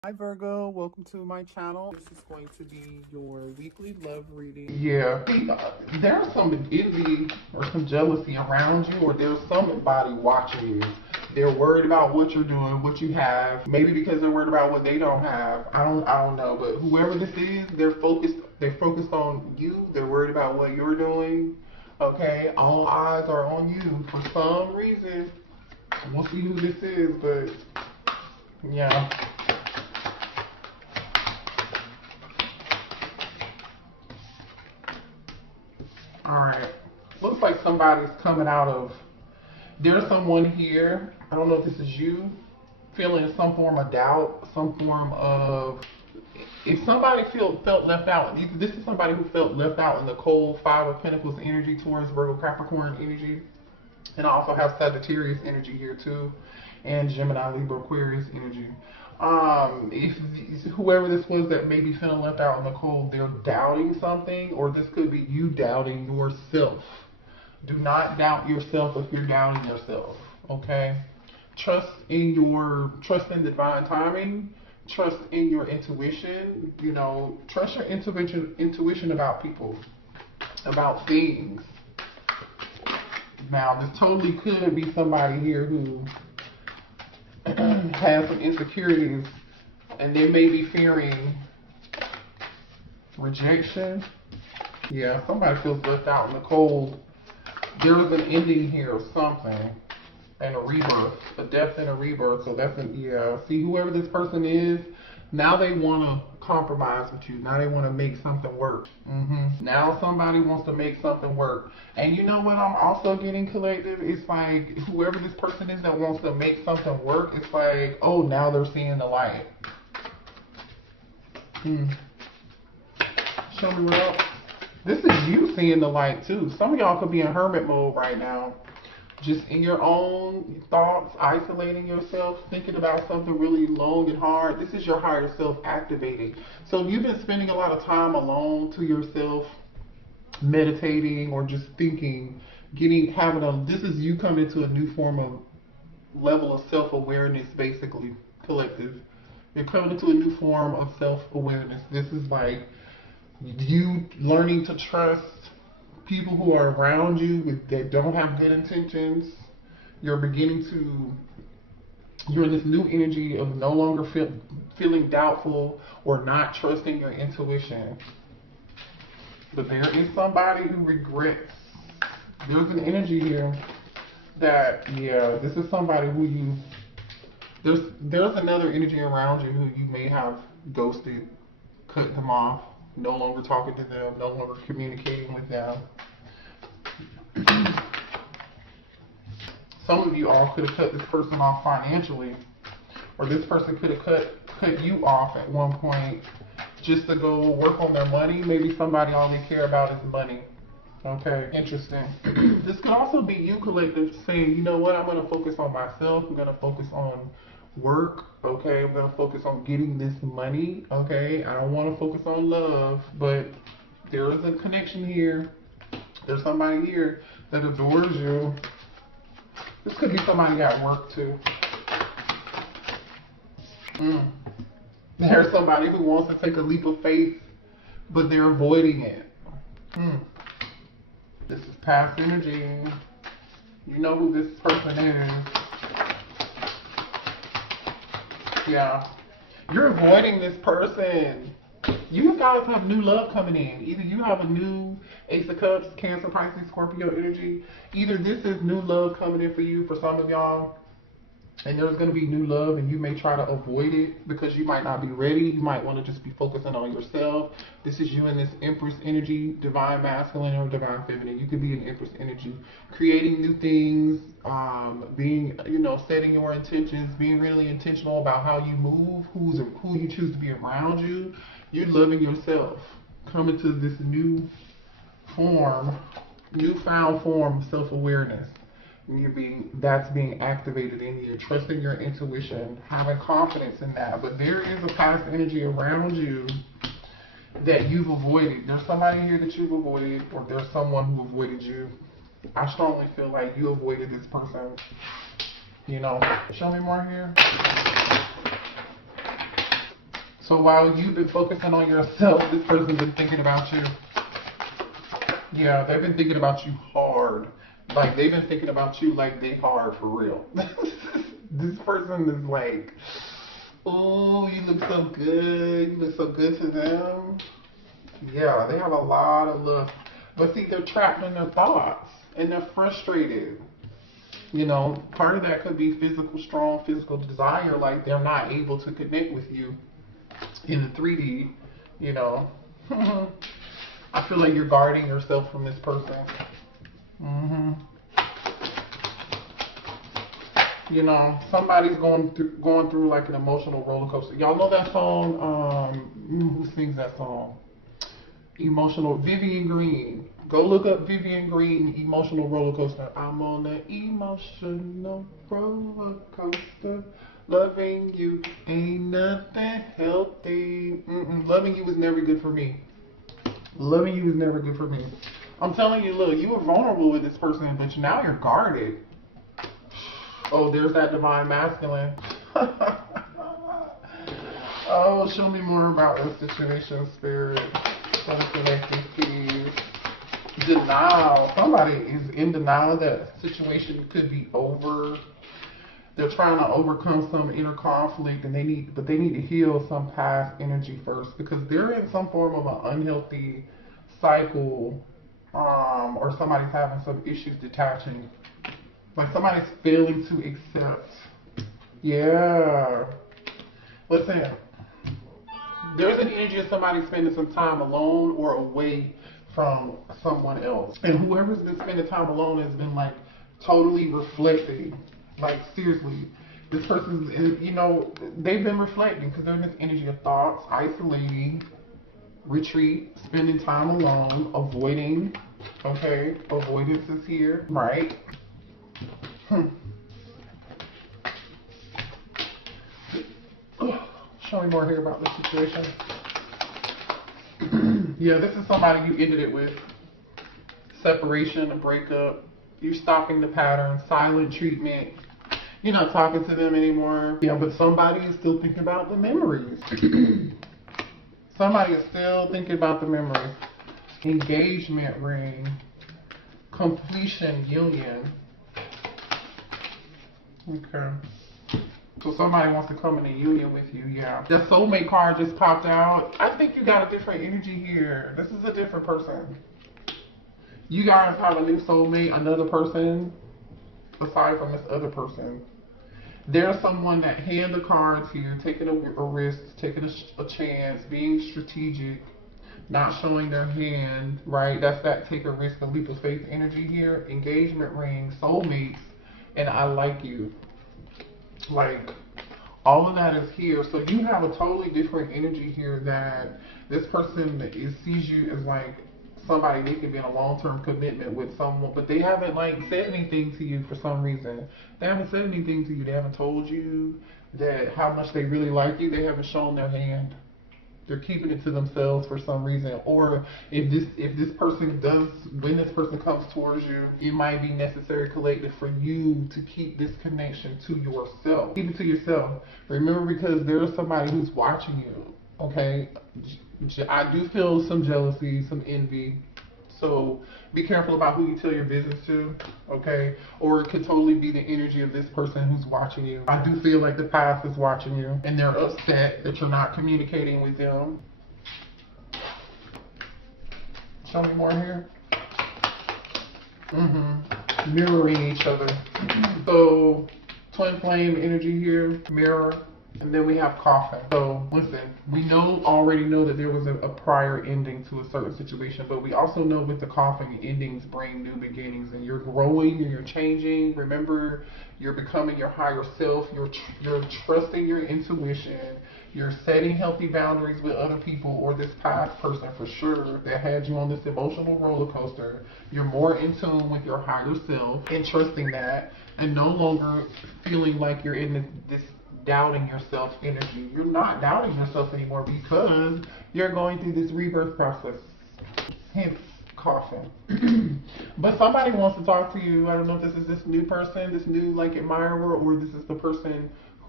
Hi Virgo, welcome to my channel. This is going to be your weekly love reading. Yeah, there's some envy or some jealousy around you, or there's somebody watching you. They're worried about what you're doing, what you have. Maybe because they're worried about what they don't have. I don't know, but whoever this is, they're focused on you. They're worried about what you're doing. Okay, all eyes are on you for some reason. We'll see who this is, but yeah. Alright. Looks like somebody's coming out of. There's someone here. I don't know if this is you. Feeling some form of doubt, some form of. If somebody felt left out, this is somebody who felt left out in the cold Five of Pentacles energy towards Virgo Capricorn energy. And I also have Sagittarius energy here too. And Gemini, Libra, Aquarius energy. If whoever this was that may be feeling left out in the cold, they're doubting something, or this could be you doubting yourself. Do not doubt yourself if you're doubting yourself. Okay? Trust in divine timing. Trust in your intuition. You know, trust your intuition about people, about things. Now, this totally could be somebody here who has some insecurities, and they may be fearing rejection. Yeah, somebody feels left out in the cold. There's an ending here of something, and a rebirth, a death and a rebirth. So that's see, whoever this person is, now they want to compromise with you. Now they want to make something work. Now somebody wants to make something work. And you know what I'm also getting, collective? It's like whoever this person is that wants to make something work, it's like, oh, now they're seeing the light. Show me what else. This is you seeing the light too. Some of y'all could be in hermit mode right now. Just in your own thoughts, isolating yourself, thinking about something really long and hard. This is your higher self activating. So if you've been spending a lot of time alone to yourself, meditating or just thinking, this is you coming to a new form of level of self-awareness, basically, collective. You're coming into a new form of self-awareness. This is like you learning to trust people who are around you that don't have good intentions. You're in this new energy of no longer feeling doubtful or not trusting your intuition. But there is somebody who regrets. There's an energy here that, this is somebody who there's another energy around you who you may have ghosted, cut them off, no longer talking to them, no longer communicating with them. Some of you all could have cut this person off financially, or this person could have cut you off at one point just to go work on their money. Maybe somebody all they care about is money. Okay, interesting. This could also be you, collective, saying, you know what, I'm going to focus on myself. I'm going to focus on work. Okay, I'm going to focus on getting this money. Okay, I don't want to focus on love, but there is a connection here. There's somebody here that adores you. This could be somebody at work too. There's somebody who wants to take a leap of faith, but they're avoiding it. This is past energy. You know who this person is. Yeah. You're avoiding this person. You guys have new love coming in. Either you have a new Ace of Cups, Cancer, Pisces, Scorpio energy. Either this is new love coming in for you, for some of y'all, and there's going to be new love, and you may try to avoid it because you might not be ready. You might want to just be focusing on yourself. This is you in this Empress energy, divine masculine or divine feminine. You could be in Empress energy, creating new things, being, setting your intentions, being really intentional about how you move, who you choose to be around you. You're loving yourself, coming to this newfound form of self-awareness. That's being activated in you, trusting your intuition, having confidence in that. But there is a past energy around you that you've avoided. There's somebody here that you've avoided, or there's someone who avoided you. I strongly feel like you avoided this person. Show me more here. So while you've been focusing on yourself, this person's been thinking about you. Yeah, they've been thinking about you hard. Like, they've been thinking about you like they hard for real. This person is like, oh, you look so good. You look so good to them. Yeah, they have a lot of love. But see, they're trapped in their thoughts and they're frustrated. You know, part of that could be strong physical desire. Like, they're not able to connect with you in the 3D, you know. I feel like you're guarding yourself from this person. You know, somebody's going through like an emotional roller coaster. Y'all know that song? Who sings that song? Emotional, Vivian Green. Go look up Vivian Green, Emotional Roller Coaster. I'm on an emotional roller coaster. Loving you ain't nothing healthy. Loving you was never good for me. Loving you was never good for me. I'm telling you, look, you were vulnerable with this person, but now you're guarded. Oh, there's that divine masculine. Oh, show me more about this situation, spirit. Denial. Somebody is in denial that situation could be over. They're trying to overcome some inner conflict, and they need to heal some past energy first, because they're in some form of an unhealthy cycle, or somebody's having some issues detaching. Like, somebody's failing to accept. Yeah. Listen, there's an energy of somebody spending some time alone or away from someone else. And whoever's been spending time alone has been like totally reflecting. Like, seriously, this person's, you know, they've been reflecting because they're in this energy of thoughts, isolating, retreat, spending time alone, avoiding. Okay, avoidance is here, right? Show me more here about this situation. Yeah, this is somebody you ended it with. Separation, a breakup. You're stopping the pattern, silent treatment. You're not talking to them anymore. Yeah, but somebody is still thinking about the memories. Somebody is still thinking about the memories. Engagement ring. Completion union. Okay. So somebody wants to come in a union with you, yeah. The soulmate card just popped out. I think you got a different energy here. This is a different person. You guys have a new soulmate, another person, aside from this other person. There's someone that hand the cards here, taking a risk, taking a chance, being strategic, not showing their hand, right? That's that take a risk, a leap of faith energy here. Engagement ring, soulmates, and I like you. Like, all of that is here. So you have a totally different energy here, that this person sees you as like somebody they can be in a long-term commitment with someone, but they haven't like said anything to you for some reason. They haven't said anything to you. They haven't told you that how much they really like you. They haven't shown their hand. They're keeping it to themselves for some reason. Or if this person does, when this person comes towards you, it might be necessary collective for you to keep this connection to yourself. Keep it to yourself. Remember, because there's somebody who's watching you. Okay, I do feel some jealousy, some envy. So be careful about who you tell your business to, okay? Or it could totally be the energy of this person who's watching you. I do feel like the past is watching you, and they're upset that you're not communicating with them. Show me more here. Mirroring each other. So twin flame energy here, mirror. And then we have coffin. So listen, we already know that there was a prior ending to a certain situation, but we also know with the coffin, endings bring new beginnings, and you're growing and you're changing. Remember, you're becoming your higher self. You're trusting your intuition. You're setting healthy boundaries with other people or this past person for sure that had you on this emotional roller coaster. You're more in tune with your higher self and trusting that, and no longer feeling like you're in this doubting yourself energy. You're not doubting yourself anymore because you're going through this rebirth process. Hence, coffin. But somebody wants to talk to you. I don't know if this is this new person, this new like admirer, or this is the person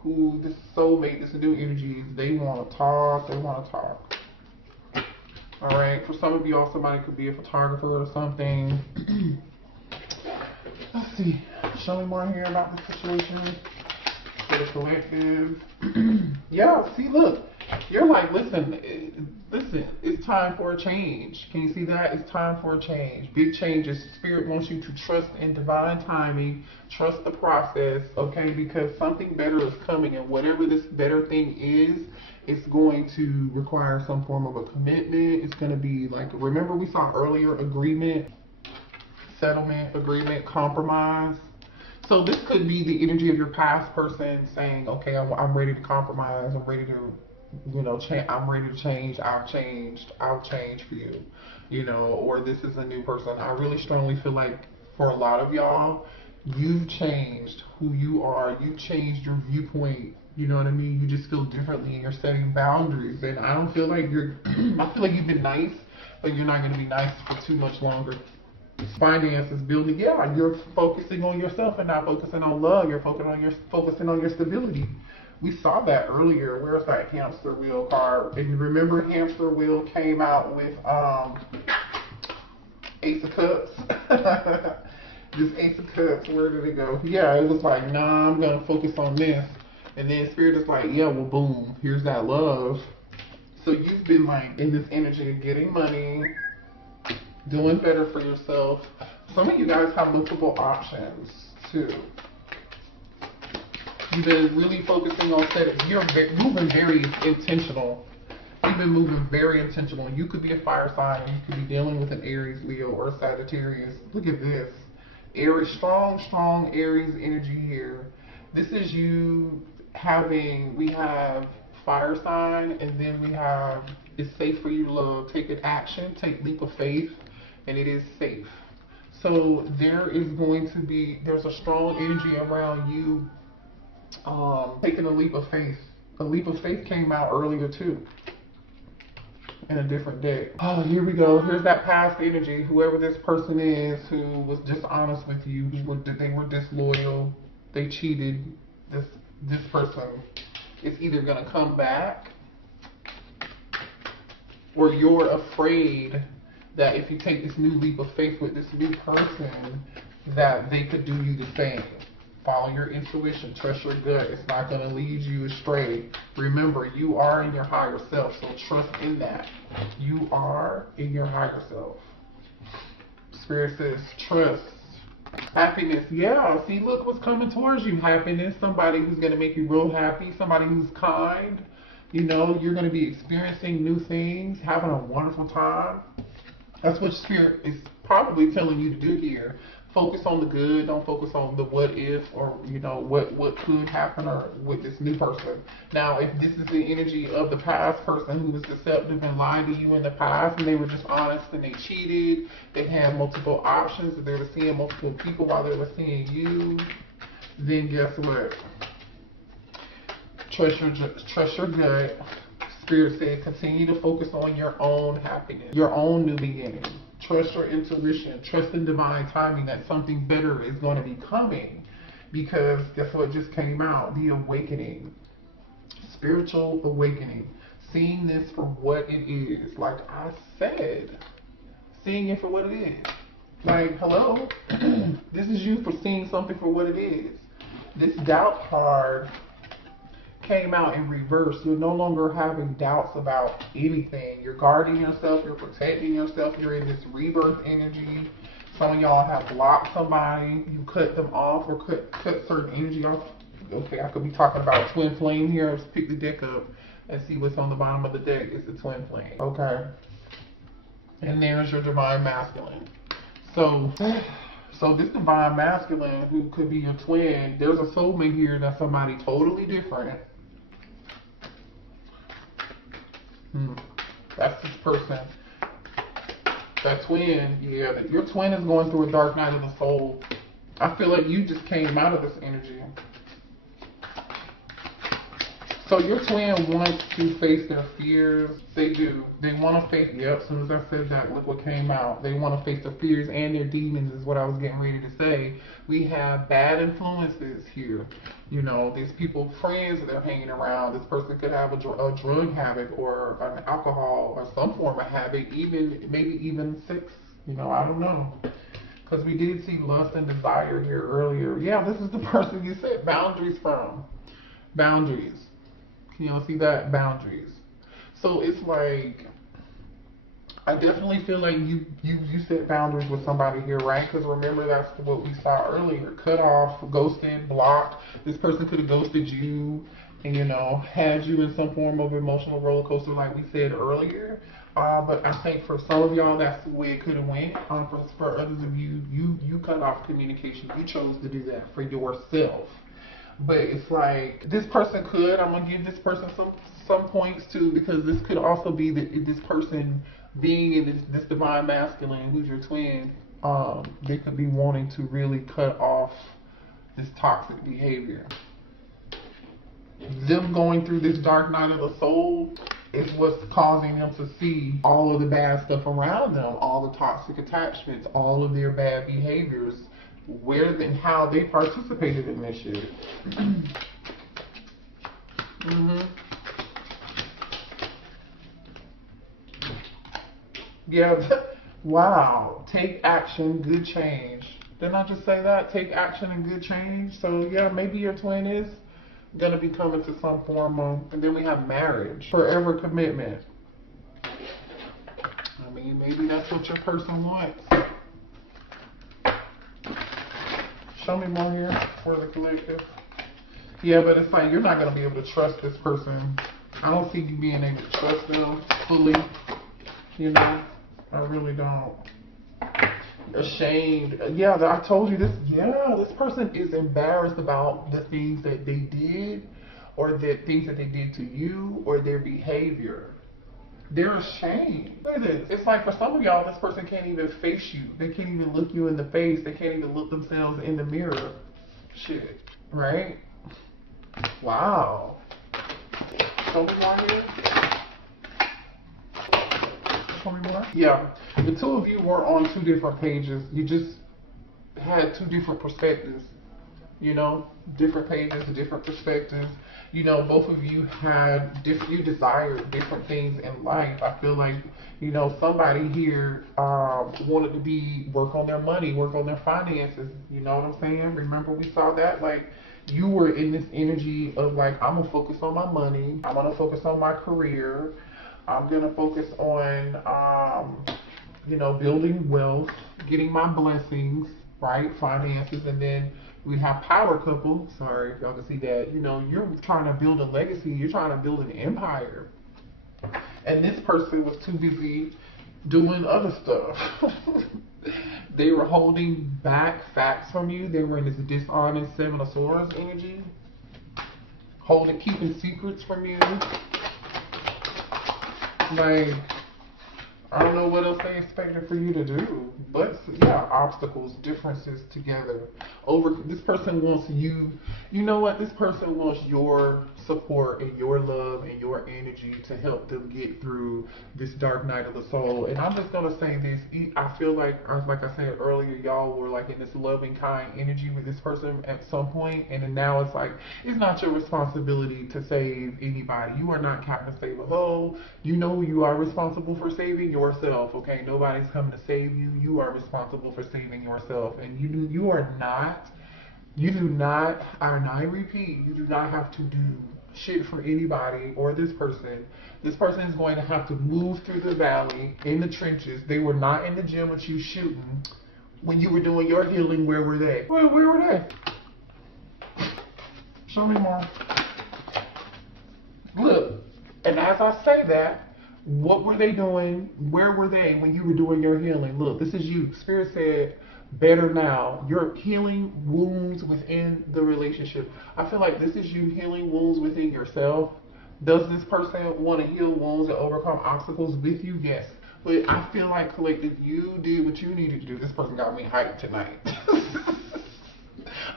who this soulmate, this new energy is, they want to talk. They want to talk. All right. For some of y'all, somebody could be a photographer or something. Let's see. Show me more here about the situation. For the collective. Yeah. See, look. You're like, listen, it's time for a change. Can you see that? It's time for a change. Big changes. Spirit wants you to trust in divine timing. Trust the process, okay? Because something better is coming, and whatever this better thing is, it's going to require some form of a commitment. It's going to be like, remember we saw earlier, agreement, settlement, agreement, compromise. So this could be the energy of your past person saying, okay, I'm ready to compromise. I'm ready to, you know, I'm ready to change. I'll change for you, you know, or this is a new person. I really strongly feel like for a lot of y'all, you've changed who you are. You've changed your viewpoint. You know what I mean? You just feel differently and you're setting boundaries. And I don't feel like I feel like you've been nice, but you're not going to be nice for too much longer. Finances, building, yeah, you're focusing on yourself and not focusing on love. You're focusing on your stability. We saw that earlier. Where's that hamster wheel card? And remember, hamster wheel came out with Ace of Cups. This Ace of Cups, where did it go? Yeah, it was like, nah, I'm gonna focus on this. And then Spirit is like, yeah, well, boom, here's that love. So you've been like in this energy of getting money, doing better for yourself. Some of you guys have multiple options too. You've been really focusing on setting. You're moving very intentional. You've been moving very intentional. You could be a fire sign. You could be dealing with an Aries, Leo, or a Sagittarius. Look at this. Aries, strong Aries energy here. This is you having, we have fire sign, and then we have, it's safe for you to love. Take an action, take leap of faith, and it is safe. So there is going to be, there's a strong energy around you taking a leap of faith. A leap of faith came out earlier too, in a different day. Oh, here we go. Here's that past energy. Whoever this person is who was dishonest with you, they were disloyal, they cheated. This person is either gonna come back, or you're afraid that if you take this new leap of faith with this new person, that they could do you the same. Follow your intuition, trust your gut. It's not going to lead you astray. Remember, you are in your higher self, so trust in that. You are in your higher self. Spirit says, trust. Happiness. Yeah, see, look what's coming towards you. Happiness. Somebody who's going to make you real happy. Somebody who's kind. You know, you're going to be experiencing new things, having a wonderful time. That's what Spirit is probably telling you to do here. Focus on the good. Don't focus on the what if, or, you know, what could happen, or with this new person. Now, if this is the energy of the past person who was deceptive and lied to you in the past, and they were dishonest and they cheated, they had multiple options, they were seeing multiple people while they were seeing you, then guess what? Trust your gut. Spirit said, continue to focus on your own happiness, your own new beginning. Trust your intuition. Trust in divine timing that something better is going to be coming. Because guess what just came out? The awakening. Spiritual awakening. Seeing this for what it is. Like I said. Seeing it for what it is. Like, hello? This is you for seeing something for what it is. This doubt card came out in reverse. You're no longer having doubts about anything. You're guarding yourself. You're protecting yourself. You're in this rebirth energy. Some of y'all have blocked somebody. You cut them off, or cut certain energy off. Okay, I could be talking about a twin flame here. Let's pick the deck up and see what's on the bottom of the deck. It's the twin flame. Okay. And there's your divine masculine. So this divine masculine, who could be your twin, there's a soulmate here that's somebody totally different. That's this person. That twin, yeah, your twin is going through a dark night of the soul. I feel like you just came out of this energy. So your twin wants to face their fears. They do. They want to face, yep, as soon as I said that, look what came out. They want to face their fears and their demons is what I was getting ready to say. We have bad influences here. You know, these people, friends that they're hanging around. This person could have a drug habit or an alcohol or some form of habit, even maybe even sex. You know, I don't know. Because we did see lust and desire here earlier. Yeah, this is the person you said boundaries from. Boundaries. Can y'all see that? Boundaries. So it's like, I definitely feel like you set boundaries with somebody here, right? Because remember, that's what we saw earlier. Cut off, ghosted, blocked. This person could have ghosted you and, you know, had you in some form of emotional roller coaster like we said earlier. But I think for some of y'all, that's the way it could have went. For others of you, you cut off communication. You chose to do that for yourself. But it's like, this person could, I'm going to give this person some points too, because this could also be this person being in this divine masculine, who's your twin, they could be wanting to really cut off this toxic behavior. Them going through this dark night of the soul is what's causing them to see all of the bad stuff around them, all the toxic attachments, all of their bad behaviors, where and how they participated in this shit. Yeah, wow. Take action, good change. Didn't I just say that? Take action and good change. So yeah, maybe your twin is gonna be coming to some form of, and then we have marriage, forever commitment. I mean, maybe that's what your person wants. Show me more here for the collective. Yeah, but it's like you're not going to be able to trust this person. I don't see you being able to trust them fully. You know, I really don't. Ashamed. Yeah, I told you this. Yeah, this person is embarrassed about the things that they did, or the things that they did to you, or their behavior. They're ashamed. Look at this. It's like for some of y'all, this person can't even face you. They can't even look you in the face. They can't even look themselves in the mirror. Shit. Right? Wow. Show me more here. Show me more. Yeah. The two of you were on two different pages. You just had two different perspectives. You know, different pages, different perspectives. You know, both of you had you desired different things in life. I feel like, you know, somebody here wanted to work on their money, work on their finances. You know what I'm saying? Remember we saw that? Like, you were in this energy of like, I'm gonna focus on my money. I'm gonna focus on my career. I'm gonna focus on, you know, building wealth, getting my blessings, right? Finances, and then we have power couple. Sorry if y'all can see that. You know, you're trying to build a legacy. You're trying to build an empire. And this person was too busy doing other stuff. They were holding back facts from you. They were in this dishonest Seven of Swords energy. Keeping secrets from you. Like, I don't know what else they expected for you to do, but yeah, obstacles, differences together. This person wants you, you know what, this person wants your support and your love and your energy to help them get through this dark night of the soul. And I'm just going to say this, I feel like I said earlier, y'all were like in this loving, kind energy with this person at some point, and then now it's like, it's not your responsibility to save anybody. You are not Captain Save a Ho. You know you are responsible for saving yourself, okay? Nobody's coming to save you. You are responsible for saving yourself. And you are not, and I repeat, you do not have to do shit for anybody or this person. This person is going to have to move through the valley, in the trenches. They were not in the gym with you shooting. When you were doing your healing, where were they? Where were they? Show me more. Look, and as I say that, what were they doing? Where were they when you were doing your healing? Look, this is you. Spirit said, better now. You're healing wounds within the relationship. I feel like this is you healing wounds within yourself. Does this person want to heal wounds and overcome obstacles with you? Yes. But I feel like, collective, you did what you needed to do. This person got me hyped tonight.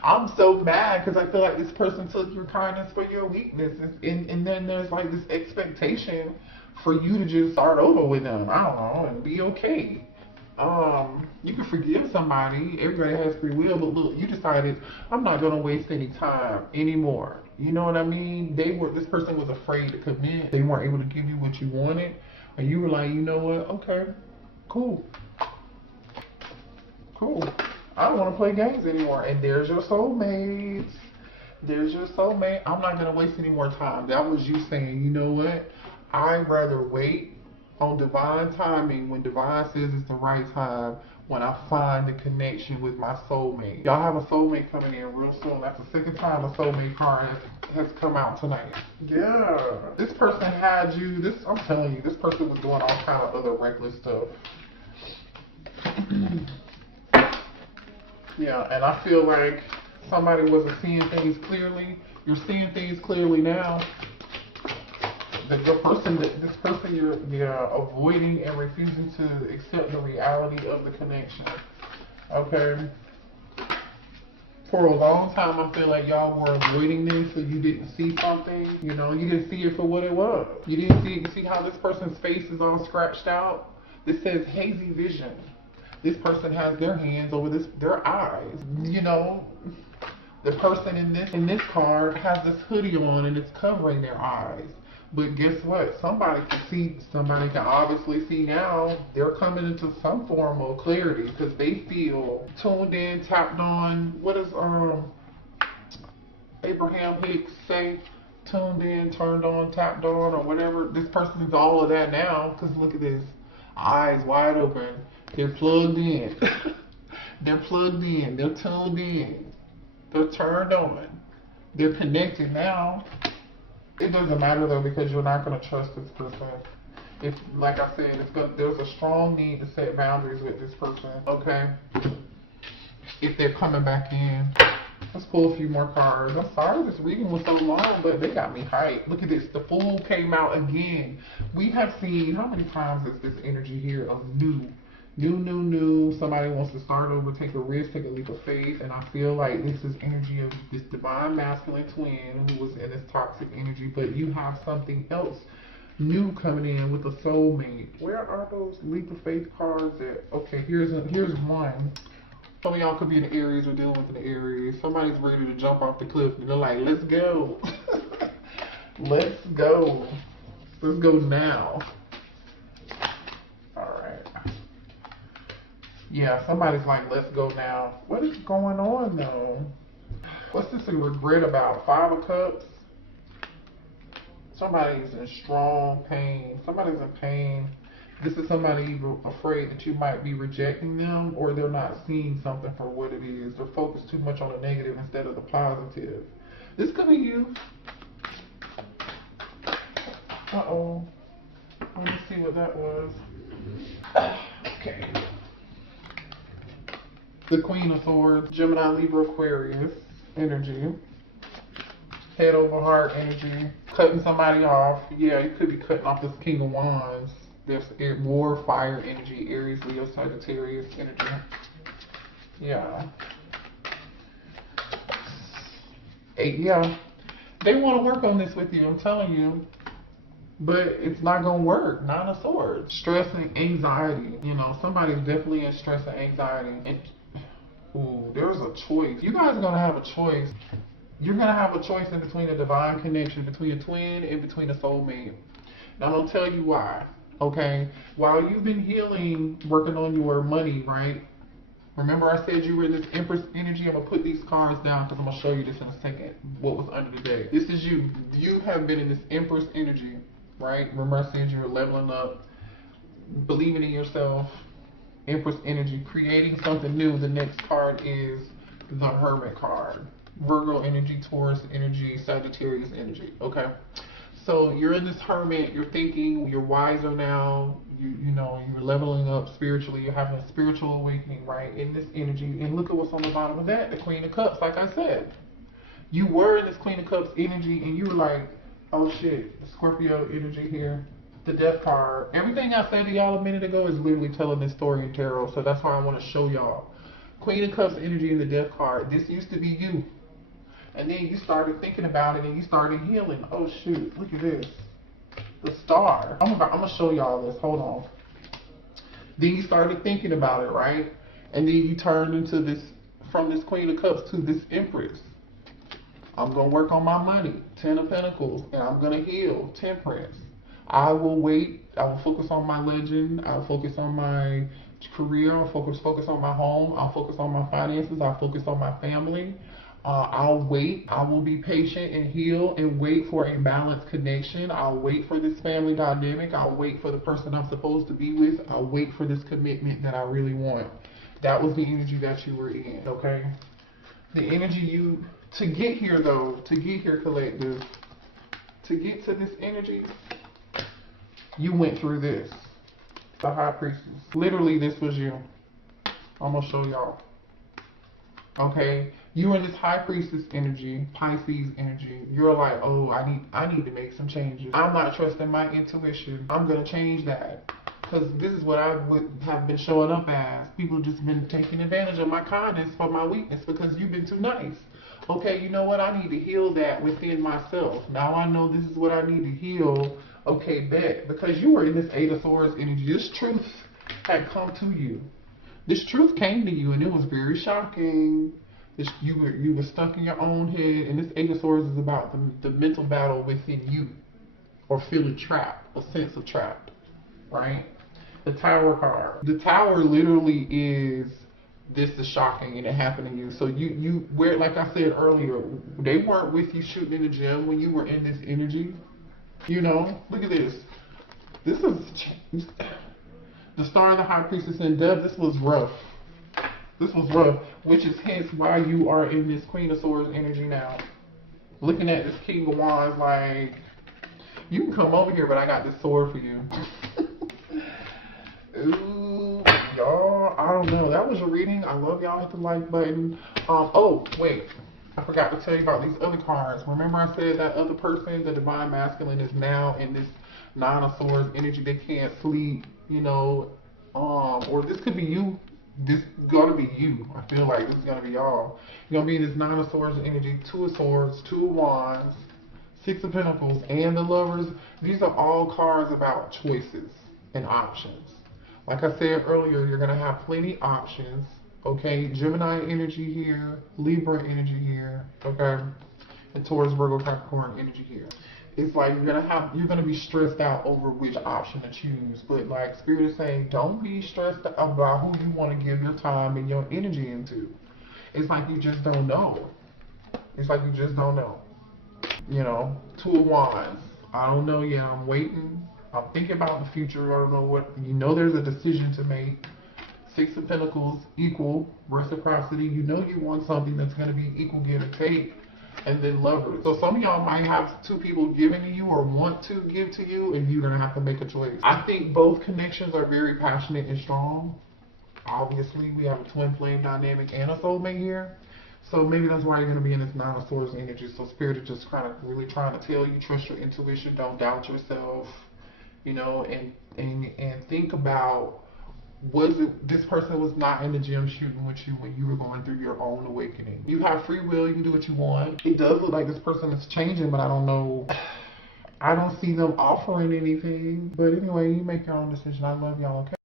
I'm so mad because I feel like this person took your kindness for your weakness, and then there's like this expectation for you to just start over with them. I don't know, and be okay. You can forgive somebody. Everybody has free will, but look, you decided I'm not gonna waste any time anymore. You know what I mean? This person was afraid to commit. They weren't able to give you what you wanted, and you were like, you know what? Okay, cool. Cool. I don't want to play games anymore. And there's your soulmates. There's your soulmate. I'm not going to waste any more time. That was you saying, you know what? I'd rather wait on divine timing when divine says it's the right time when I find the connection with my soulmate. Y'all have a soulmate coming in real soon. That's the second time a soulmate card has come out tonight. Yeah. This person had you. I'm telling you, this person was doing all kind of other reckless stuff. Yeah, and I feel like somebody wasn't seeing things clearly. You're seeing things clearly now. This person you're avoiding and refusing to accept the reality of the connection. Okay. For a long time, I feel like y'all were avoiding this, so you didn't see something. You know, you didn't see it for what it was. You didn't see it. You see how this person's face is all scratched out? This says hazy vision. This person has their hands over their eyes. You know, the person in this card has this hoodie on and it's covering their eyes. But guess what? Somebody can obviously see now. They're coming into some form of clarity because they feel tuned in, tapped on. What does Abraham Hicks say? Tuned in, turned on, tapped on, or whatever. This person is all of that now because look at this. Eyes wide open. They're plugged in. They're plugged in. They're tuned in. They're turned on. They're connected now. It doesn't matter though because you're not going to trust this person. If, like I said, there's a strong need to set boundaries with this person. Okay. If they're coming back in. Let's pull a few more cards. I'm sorry this reading was so long, but they got me hyped. Look at this. The Fool came out again. We have seen, how many times is this energy here of new? Somebody wants to start over, take a risk, take a leap of faith. And I feel like this is energy of this divine masculine twin who was in this toxic energy. But you have something else new coming in with a soulmate. Where are those leap of faith cards at? Okay, here's one. Some of y'all could be in the Aries or dealing with the Aries. Somebody's ready to jump off the cliff and they're like, let's go. Let's go. Let's go now. Yeah, somebody's like, let's go now. What is going on though? What's this a regret about? 5 of Cups? Somebody's in strong pain. Somebody's in pain. This is somebody afraid that you might be rejecting them or they're not seeing something for what it is. They're focused too much on the negative instead of the positive. This could be you. Uh-oh. Let me see what that was. Okay. The Queen of Swords, Gemini, Libra, Aquarius energy. Head over heart energy. Cutting somebody off. Yeah, you could be cutting off this King of Wands. There's war, fire energy, Aries, Leo, Sagittarius energy. Yeah. Yeah. They want to work on this with you, I'm telling you. But it's not going to work. 9 of Swords. Stress and anxiety. You know, somebody's definitely in stress and anxiety. And ooh, there's a choice. You guys are going to have a choice. You're going to have a choice in between a divine connection, between a twin, and between a soulmate. Now, I'm going to tell you why. Okay? While you've been healing, working on your money, right? Remember I said you were in this Empress energy? I'm going to put these cards down because I'm going to show you this in a second. What was under the deck. This is you. You have been in this Empress energy, right? Remember I said you were leveling up, believing in yourself. Empress energy, creating something new. The next card is the Hermit card. Virgo energy, Taurus energy, Sagittarius energy. Okay, so you're in this Hermit. You're thinking. You're wiser now. You know you're leveling up spiritually. You're having a spiritual awakening, right? In this energy. And look at what's on the bottom of that. The Queen of Cups. Like I said, you were in this Queen of Cups energy, and you were like, oh shit, the Scorpio energy here. The Death card. Everything I said to y'all a minute ago is literally telling this story in tarot, so that's why I want to show y'all. Queen of Cups energy in the Death card. This used to be you. And then you started thinking about it and you started healing. Oh shoot, look at this. The Star. I'm gonna show y'all this. Hold on. Then you started thinking about it, right? And then you turned into this, from this Queen of Cups to this Empress. I'm going to work on my money, 10 of Pentacles, and I'm going to heal, Temperance. I will wait. I will focus on my legend. I'll focus on my career. I'll focus on my home. I'll focus on my finances. I'll focus on my family. I'll wait. I will be patient and heal and wait for a balanced connection. I'll wait for this family dynamic. I'll wait for the person I'm supposed to be with. I'll wait for this commitment that I really want. That was the energy that you were in, okay? The energy you, to get here though, to get here, collective, to get to this energy, you went through this. The High Priestess. Literally, this was you. I'm gonna show y'all. Okay? You in this High Priestess energy, Pisces energy, you're like, oh, I need to make some changes. I'm not trusting my intuition. I'm gonna change that. Because this is what I would have been showing up as. People just been taking advantage of my kindness for my weakness because you've been too nice. Okay, you know what? I need to heal that within myself. Now I know this is what I need to heal. Okay, bet. Because you were in this Eight of Swords energy. This truth had come to you. This truth came to you and it was very shocking. You were stuck in your own head, and this Eight of Swords is about the mental battle within you, or feeling trapped, a sense of trapped, right? The Tower card. The Tower literally is, this is shocking and it happened to you. So you where, like I said earlier, they weren't with you shooting in the gym when you were in this energy. You know, look at this. This is the Star of the High Priestess in Dove. This was rough. This was rough, which is hence why you are in this Queen of Swords energy now. Looking at this King of Wands, like, you can come over here, but I got this sword for you. Ooh, y'all, I don't know. That was your reading. I love y'all. Hit the like button. Oh, wait. I forgot to tell you about these other cards. Remember I said that other person, the Divine Masculine, is now in this Nine of Swords energy. They can't sleep, you know, or this could be you. This is gonna be you. I feel like this is gonna be y'all. You're gonna be in this Nine of Swords energy, Two of Swords, Two of Wands, Six of Pentacles, and the Lovers. These are all cards about choices and options. Like I said earlier, you're gonna have plenty options. Okay, Gemini energy here, Libra energy here, okay, and Taurus, Virgo, Capricorn energy here. It's like you're gonna be stressed out over which option to choose. But like Spirit is saying, don't be stressed about who you want to give your time and your energy into. It's like you just don't know. It's like you just don't know. You know, Two of Wands. I don't know yet. I'm waiting. I'm thinking about the future. I don't know what. You know, there's a decision to make. Six of Pentacles, equal reciprocity. You know you want something that's going to be equal give and take. And then Lovers. So some of y'all might have two people giving to you or want to give to you, and you're going to have to make a choice. I think both connections are very passionate and strong. Obviously, we have a twin flame dynamic and a soulmate here. So maybe that's why you're going to be in this Nine of Swords energy. So Spirit is just kind of really trying to tell you, trust your intuition, don't doubt yourself, you know, and think about, was it this person was not in the gym shooting with you when you were going through your own awakening? You have free will, you can do what you want. It does look like this person is changing, but I don't know. I don't see them offering anything. But anyway, you make your own decision. I love y'all, okay?